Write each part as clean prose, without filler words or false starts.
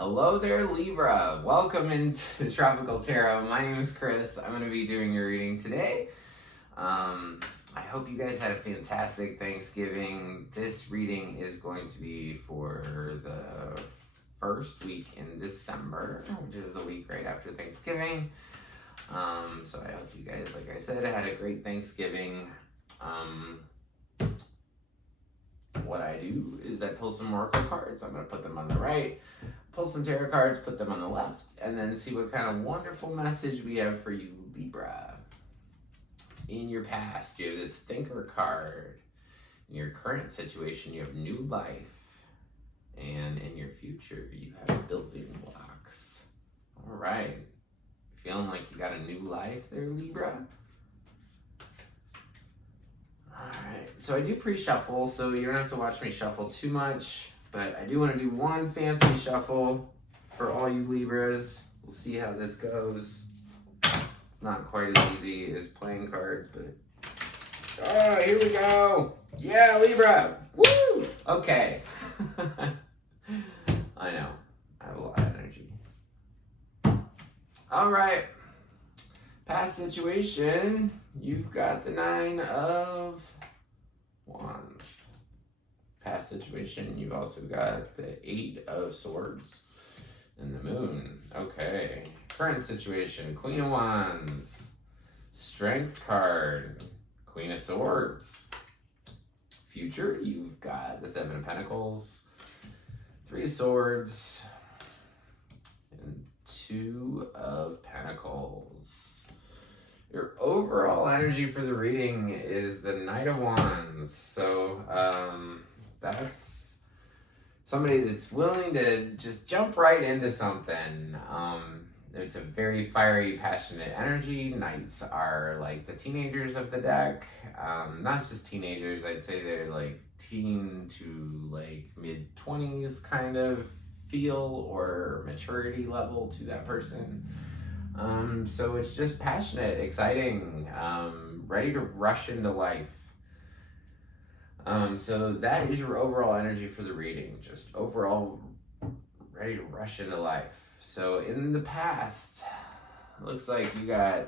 Hello there, Libra. Welcome into Tropical Tarot. My name is Chris. I'm going to be doing your reading today. I hope you guys had a fantastic Thanksgiving. This reading is going to be for the first week in December, which is the week right after Thanksgiving. So I hope you guys, like I said, had a great Thanksgiving. What I do is I pull some oracle cards. I'm going to put them on the right, pull some tarot cards, put them on the left, and then see what kind of wonderful message we have for you, Libra. In your past, you have this thinker card. In your current situation, you have new life. And in your future, you have building blocks. All right. Feeling like you got a new life there, Libra? Alright, so I do pre-shuffle, so you don't have to watch me shuffle too much, but I do want to do one fancy shuffle for all you Libras. We'll see how this goes. It's not quite as easy as playing cards, but... here we go! Yeah, Libra! Woo! Okay. I know. I have a lot of energy. Alright. Past situation, you've got the 9 of Wands. Past situation, you've also got the 8 of Swords and the Moon. Okay. Current situation, Queen of Wands, Strength card, Queen of Swords. Future, you've got the 7 of Pentacles, 3 of Swords, and 2 of Pentacles. Your overall energy for the reading is the Knight of Wands. So that's somebody that's willing to just jump right into something. It's a very fiery, passionate energy. Knights are like the teenagers of the deck. Not just teenagers, I'd say they're like teen to like mid-20s kind of feel or maturity level to that person. So it's just passionate, exciting, ready to rush into life. So that is your overall energy for the reading, just overall ready to rush into life. So in the past, it looks like you guys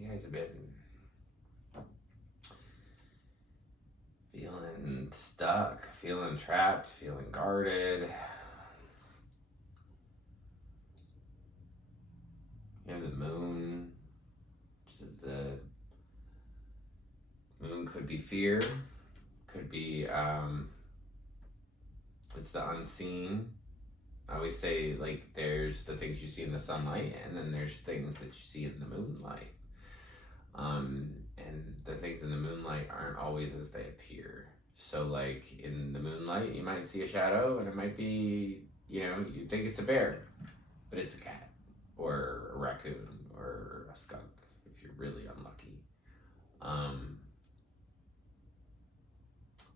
have been feeling stuck, feeling trapped, feeling guarded. You have the Moon, which is the Moon could be fear, could be, it's the unseen. I always say, like, there's the things you see in the sunlight, and then there's things that you see in the moonlight. And the things in the moonlight aren't always as they appear. So, like, in the moonlight, you might see a shadow, and it might be, you think it's a bear, but it's a cat. Or a raccoon, or a skunk, if you're really unlucky.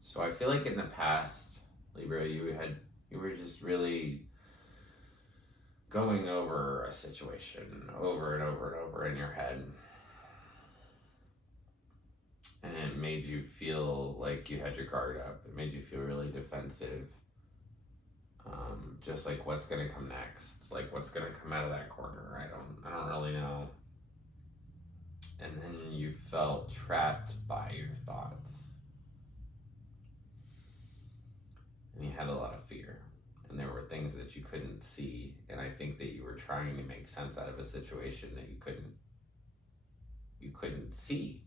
So I feel like in the past, Libra, you were just really going over a situation over and over and over in your head. And it made you feel like you had your guard up. It made you feel really defensive. Just like what's gonna come next, like what's gonna come out of that corner. I don't really know. And then you felt trapped by your thoughts. And you had a lot of fear. And there were things that you couldn't see. And I think that you were trying to make sense out of a situation that you couldn't see.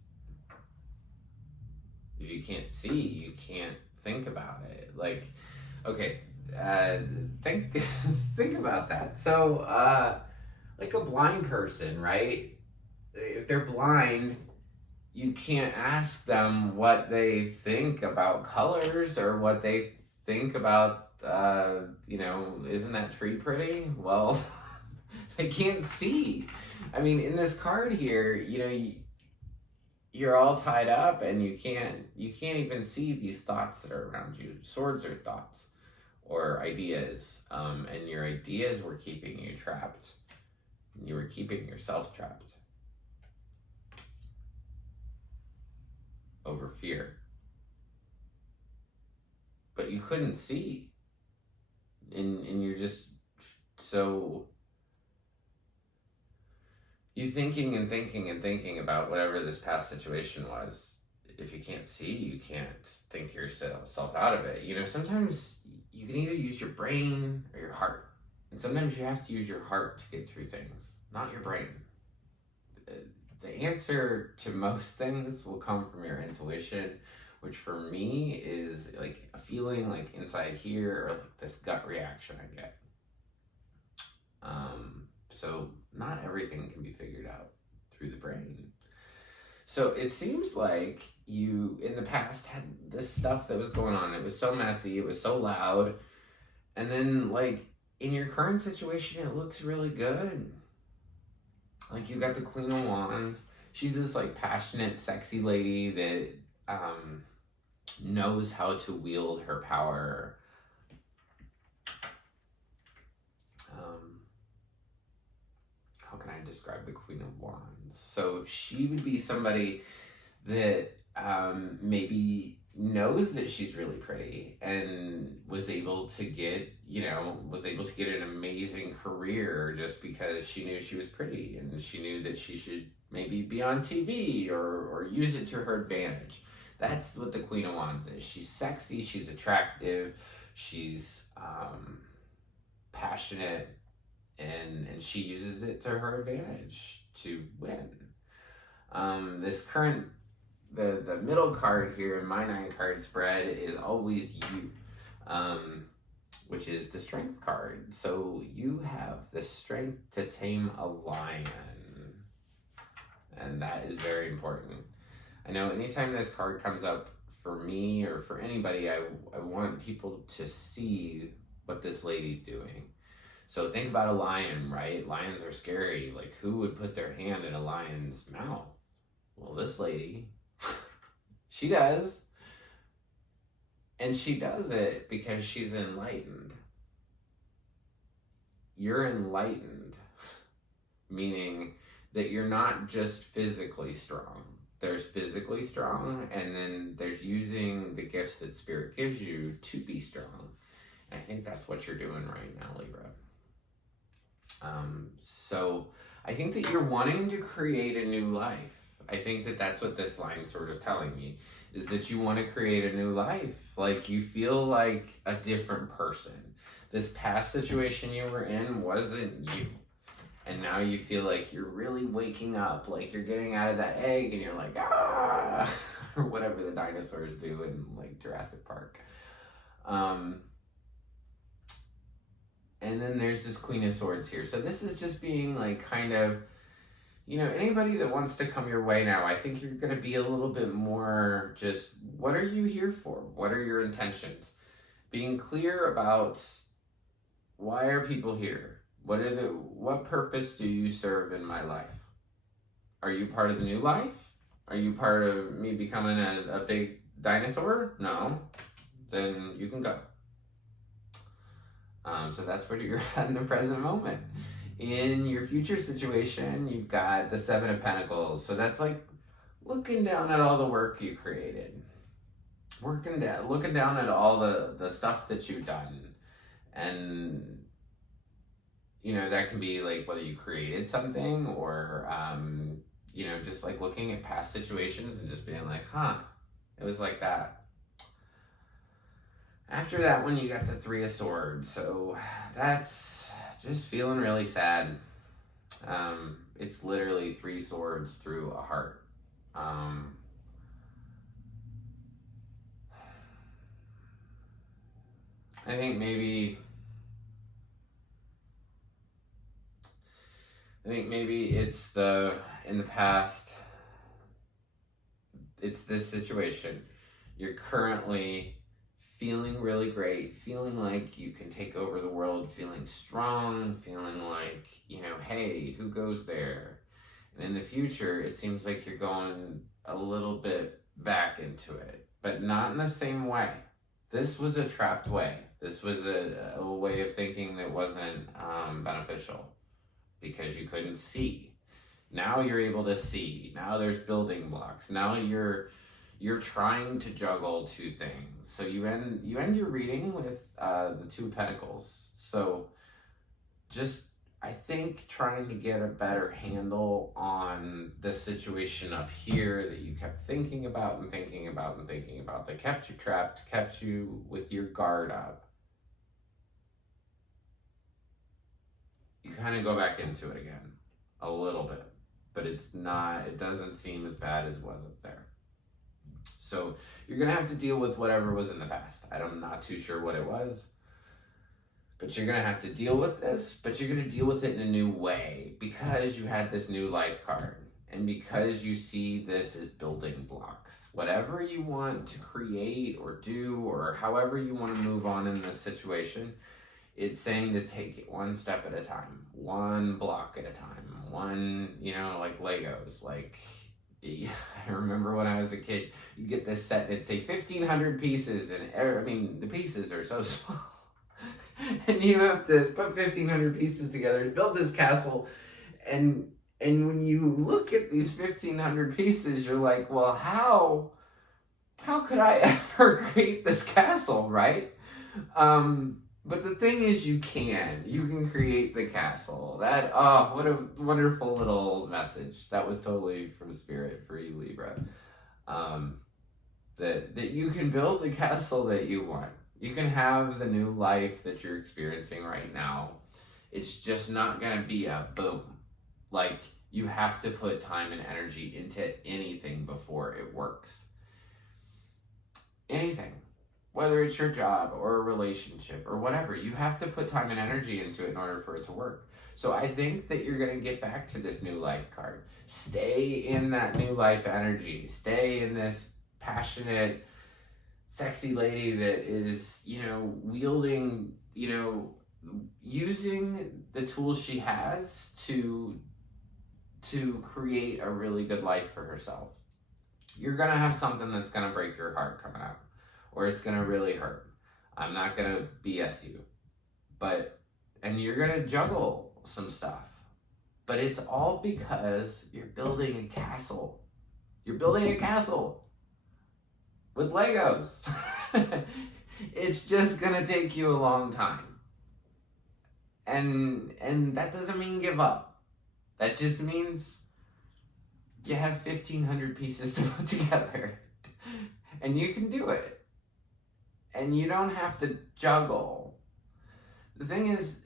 If you can't see, you can't think about it. Like, okay, think about that. So, like a blind person, right? If they're blind, you can't ask them what they think about colors or what they think about, isn't that tree pretty? Well, they can't see. I mean, in this card here, you're all tied up and you can't even see these thoughts that are around you. Swords are thoughts or ideas, and your ideas were keeping you trapped. You were keeping yourself trapped over fear. But you couldn't see, and you're just So you thinking and thinking and thinking about whatever this past situation was. If you can't see, you can't think yourself out of it. You know, sometimes you can either use your brain or your heart. And sometimes you have to use your heart to get through things, not your brain. The answer to most things will come from your intuition, which for me is like a feeling like inside here, or like this gut reaction I get. So not everything can be figured out through the brain. So it seems like you, in the past, had this stuff that was going on. It was so messy, it was so loud. And then, like, in your current situation, it looks really good. Like, you got the Queen of Wands. She's this, like, passionate, sexy lady that knows how to wield her power. How can I describe the Queen of Wands? So she would be somebody that maybe knows that she's really pretty and was able to get an amazing career just because she knew she was pretty, and she knew that she should maybe be on TV or use it to her advantage. That's what the Queen of Wands is. She's sexy, she's attractive, she's passionate, and she uses it to her advantage to win. This current, the middle card here in my 9-card spread is always you, which is the Strength card. So you have the strength to tame a lion, and that is very important. I know anytime this card comes up for me or for anybody, I want people to see what this lady's doing. So think about a lion, right? Lions are scary. Like, who would put their hand in a lion's mouth? Well, this lady, she does. And she does it because she's enlightened. You're enlightened, meaning that you're not just physically strong. There's physically strong, and then there's using the gifts that Spirit gives you to be strong. And I think that's what you're doing right now, Libra. So I think that you're wanting to create a new life. I think that that's what this line is sort of telling me, is that you want to create a new life. Like, you feel like a different person. This past situation you were in wasn't you. And now you feel like you're really waking up, like you're getting out of that egg and you're like, ah, or whatever the dinosaurs do in like Jurassic Park. And then there's this Queen of Swords here. So this is just being like kind of, you know, anybody that wants to come your way now, I think you're going to be a little bit more just, what are you here for? What are your intentions? Being clear about, why are people here? What purpose do you serve in my life? Are you part of the new life? Are you part of me becoming a big dinosaur? No. Then you can go. So that's where you're at in the present moment. In your future situation, you've got the 7 of Pentacles. So that's like looking down at all the work you created. Looking down at all the stuff that you've done. And, you know, that can be like whether you created something or, you know, just like looking at past situations and just being like, huh, it was like that. After that one, you got the 3 of Swords. So that's just feeling really sad. It's literally 3 swords through a heart. I think maybe it's in the past, it's this situation. You're currently feeling really great, feeling like you can take over the world, feeling strong, feeling like, you know, hey, who goes there? And in the future, it seems like you're going a little bit back into it, but not in the same way. This was a trapped way. This was a way of thinking that wasn't beneficial because you couldn't see. Now you're able to see. Now there's building blocks. Now you're trying to juggle 2 things. So you end your reading with the 2 of Pentacles. So just, I think, trying to get a better handle on the situation up here that you kept thinking about and thinking about and thinking about, that kept you trapped, kept you with your guard up. You kind of go back into it again a little bit, but it doesn't seem as bad as it was up there. So you're going to have to deal with whatever was in the past. I'm not too sure what it was, but you're going to have to deal with this, but you're going to deal with it in a new way because you had this new life card and because you see this as building blocks. Whatever you want to create or do or however you want to move on in this situation, it's saying to take it one step at a time, one block at a time, one, like Legos. Like, I remember when I was a kid, you get this set, it'd say 1,500 pieces, and the pieces are so small. And you have to put 1,500 pieces together to build this castle. And when you look at these 1,500 pieces, you're like, well, how could I ever create this castle, right? But the thing is, you can create the castle. What a wonderful little message. That was totally from Spirit for you, Libra. That you can build the castle that you want. You can have the new life that you're experiencing right now. It's just not going to be a boom. Like, you have to put time and energy into anything before it works. Anything. Whether it's your job or a relationship or whatever, you have to put time and energy into it in order for it to work. So I think that you're going to get back to this new life card. Stay in that new life energy. Stay in this passionate, sexy lady that is, wielding, using the tools she has to create a really good life for herself. You're going to have something that's going to break your heart coming up. Or it's going to really hurt. I'm not going to BS you. And you're going to juggle some stuff. But it's all because you're building a castle. You're building a castle with Legos. It's just going to take you a long time. And that doesn't mean give up. That just means you have 1,500 pieces to put together. And you can do it. And you don't have to juggle. The thing is,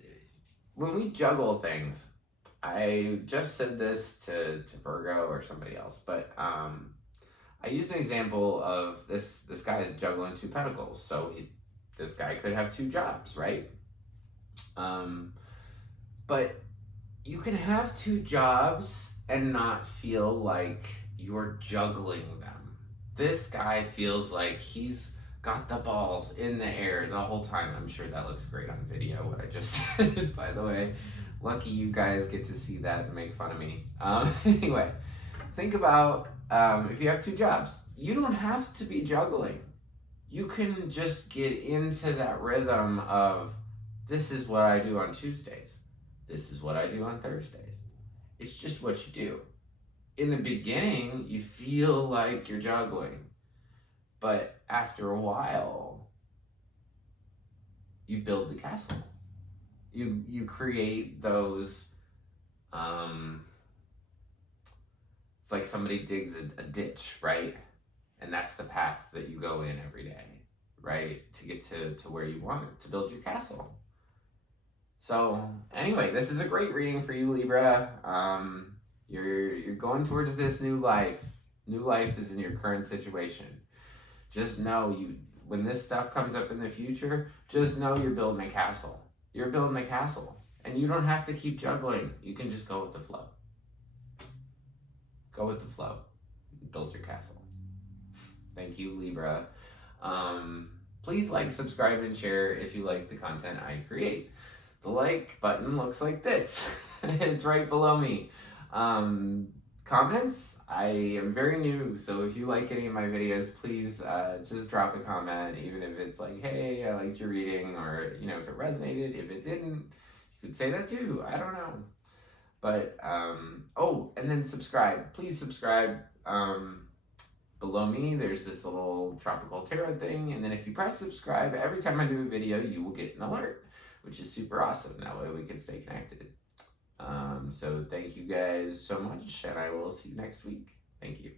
when we juggle things, I just said this to Virgo or somebody else, but I used an example of this guy juggling 2 pentacles. So this guy could have 2 jobs, right? But you can have 2 jobs and not feel like you're juggling them. This guy feels like he's got the balls in the air the whole time. I'm sure that looks great on video, what I just did, by the way. Lucky you guys get to see that and make fun of me. Anyway, think about if you have 2 jobs, you don't have to be juggling. You can just get into that rhythm of, this is what I do on Tuesdays. This is what I do on Thursdays. It's just what you do. In the beginning, you feel like you're juggling. But after a while, you build the castle. You create those, it's like somebody digs a ditch, right? And that's the path that you go in every day, right? To get to where you want it, to build your castle. So anyway, this is a great reading for you, Libra. You're going towards this new life. New life is in your current situation. Just know when this stuff comes up in the future, just know you're building a castle. You're building a castle. And you don't have to keep juggling. You can just go with the flow. Go with the flow. Build your castle. Thank you, Libra. Please like, subscribe, and share if you like the content I create. The like button looks like this. It's right below me. Comments, I am very new, so if you like any of my videos, please just drop a comment, even if it's like, hey, I liked your reading, or if it resonated. If it didn't, you could say that too. I don't know. But and then subscribe. Please subscribe. Below me there's this little tropical tarot thing, and then if you press subscribe, every time I do a video you will get an alert which is super awesome. That way we can stay connected. So thank you guys so much, and I will see you next week. Thank you.